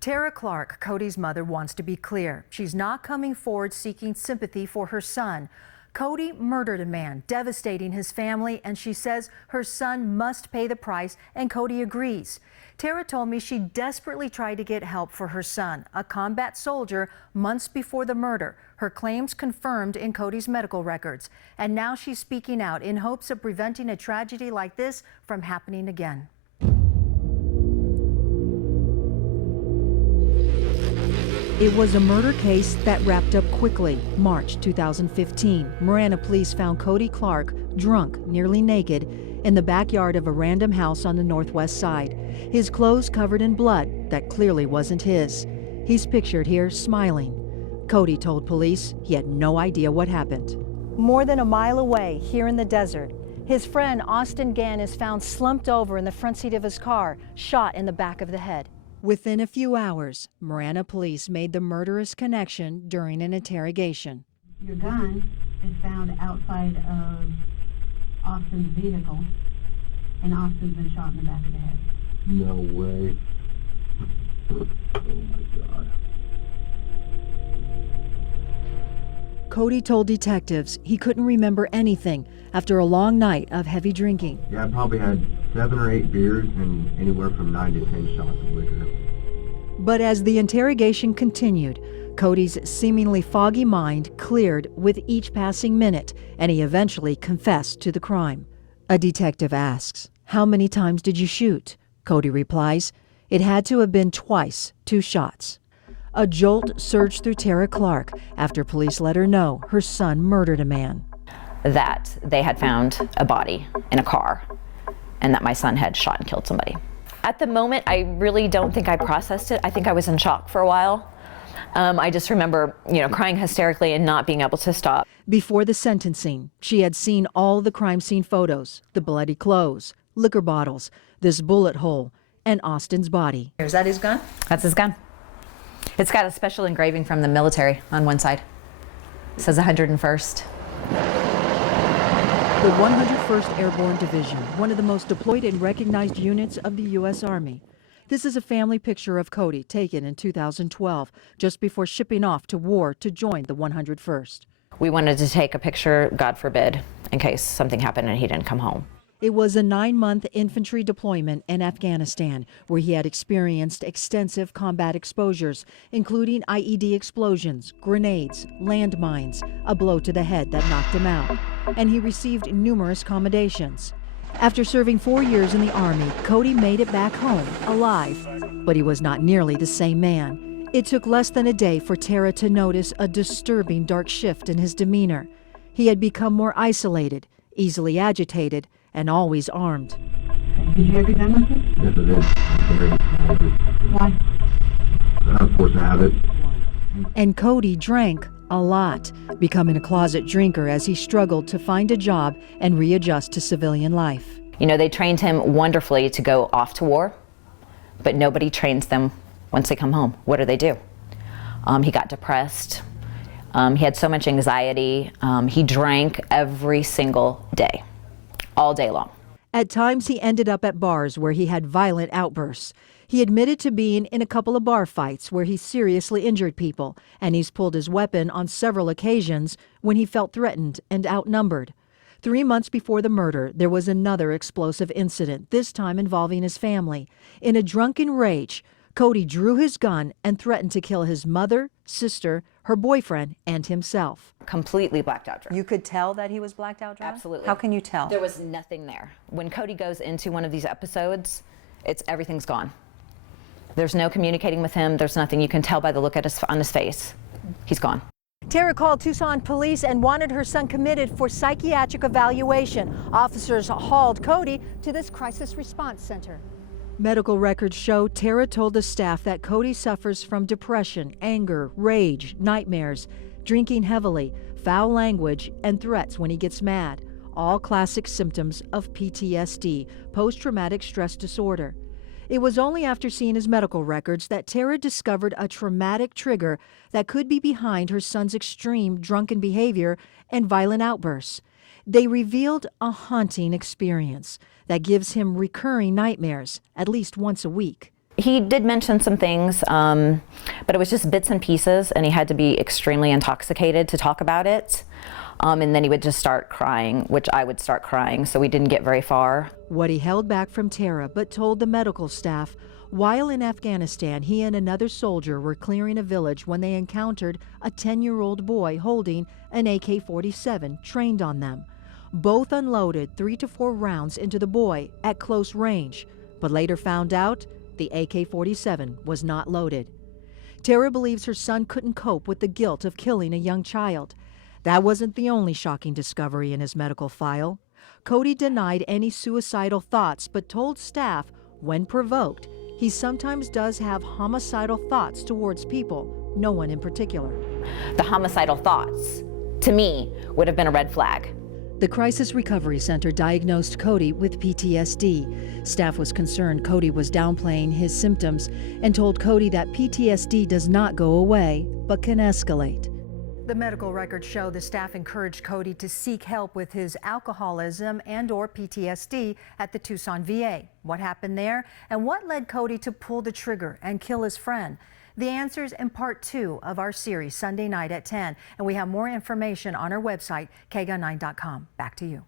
Tara Clark, Cody's mother, wants to be clear. She's not coming forward seeking sympathy for her son. Cody murdered a man, devastating his family, and she says her son must pay the price, and Cody agrees. Tara told me she desperately tried to get help for her son, a combat soldier, months before the murder. Her claims confirmed in Cody's medical records. And now she's speaking out in hopes of preventing a tragedy like this from happening again. It was a murder case that wrapped up quickly. March 2015, Marana police found Cody Clark drunk, nearly naked, in the backyard of a random house on the northwest side. His clothes covered in blood that clearly wasn't his. He's pictured here smiling. Cody told police he had no idea what happened. More than a mile away, here in the desert, his friend Austin Gann is found slumped over in the front seat of his car, shot in the back of the head. Within a few hours, Marana police made the murderous connection during an interrogation. Your gun is found outside of Austin's vehicle, and Austin's been shot in the back of the head. No way. Oh my God. Cody told detectives he couldn't remember anything after a long night of heavy drinking. Yeah, I probably had 7 or 8 beers and anywhere from 9 to 10 shots of liquor. But as the interrogation continued, Cody's seemingly foggy mind cleared with each passing minute, and he eventually confessed to the crime. A detective asks, "How many times did you shoot?" Cody replies, "It had to have been twice, 2 shots." A jolt surged through Tara Clark after police let her know her son murdered a man. That they had found a body in a car and that my son had shot and killed somebody. At the moment, I really don't think I processed it. I think I was in shock for a while. I just remember, crying hysterically and not being able to stop. Before the sentencing, she had seen all the crime scene photos, the bloody clothes, liquor bottles, this bullet hole, and Austin's body. Is that his gun? That's his gun. It's got a special engraving from the military on one side. It says 101st. The 101st Airborne Division, one of the most deployed and recognized units of the U.S. Army. This is a family picture of Cody taken in 2012, just before shipping off to war to join the 101st. We wanted to take a picture, God forbid, in case something happened and he didn't come home. It was a 9-month infantry deployment in Afghanistan, where he had experienced extensive combat exposures, including IED explosions, grenades, landmines, a blow to the head that knocked him out, and he received numerous commendations. After serving 4 years in the Army, Cody made it back home, alive, but he was not nearly the same man. It took less than a day for Tara to notice a disturbing dark shift in his demeanor. He had become more isolated, easily agitated, and always armed. Did you have your gun with you? Yes, I did. Why? I was forced to have it. And Cody drank a lot, becoming a closet drinker as he struggled to find a job and readjust to civilian life. They trained him wonderfully to go off to war, but nobody trains them once they come home. What do? He got depressed. He had so much anxiety. He drank every single day, all day long. At times, he ended up at bars where he had violent outbursts. He admitted to being in a couple of bar fights where he seriously injured people, and he's pulled his weapon on several occasions when he felt threatened and outnumbered. 3 months before the murder, there was another explosive incident, this time involving his family. In a drunken rage, Cody drew his gun and threatened to kill his mother, sister, her boyfriend, and himself. Completely blacked out drunk. You could tell that he was blacked out drunk? Absolutely. How can you tell? There was nothing there. When Cody goes into one of these episodes, everything's gone. There's no communicating with him. There's nothing. You can tell by the look on his face. He's gone. Tara called Tucson police and wanted her son committed for psychiatric evaluation. Officers hauled Cody to this crisis response center. Medical records show Tara told the staff that Cody suffers from depression, anger, rage, nightmares, drinking heavily, foul language, and threats when he gets mad. All classic symptoms of PTSD, post-traumatic stress disorder. It was only after seeing his medical records that Tara discovered a traumatic trigger that could be behind her son's extreme drunken behavior and violent outbursts. They revealed a haunting experience that gives him recurring nightmares at least once a week. He did mention some things, but it was just bits and pieces, and he had to be extremely intoxicated to talk about it. And then he would just start crying, which I would start crying, so we didn't get very far. What he held back from Tara, but told the medical staff, while in Afghanistan, he and another soldier were clearing a village when they encountered a 10-year-old boy holding an AK-47 trained on them. Both unloaded 3 to 4 rounds into the boy at close range, but later found out the AK-47 was not loaded. Tara believes her son couldn't cope with the guilt of killing a young child. That wasn't the only shocking discovery in his medical file. Cody denied any suicidal thoughts, but told staff, when provoked, he sometimes does have homicidal thoughts towards people, no one in particular. The homicidal thoughts, to me, would have been a red flag. The Crisis Recovery Center diagnosed Cody with PTSD. Staff was concerned Cody was downplaying his symptoms and told Cody that PTSD does not go away, but can escalate. The medical records show the staff encouraged Cody to seek help with his alcoholism and/or PTSD at the Tucson VA. What happened there and what led Cody to pull the trigger and kill his friend? The answers in part 2 of our series Sunday night at 10. And we have more information on our website, kgun9.com. Back to you.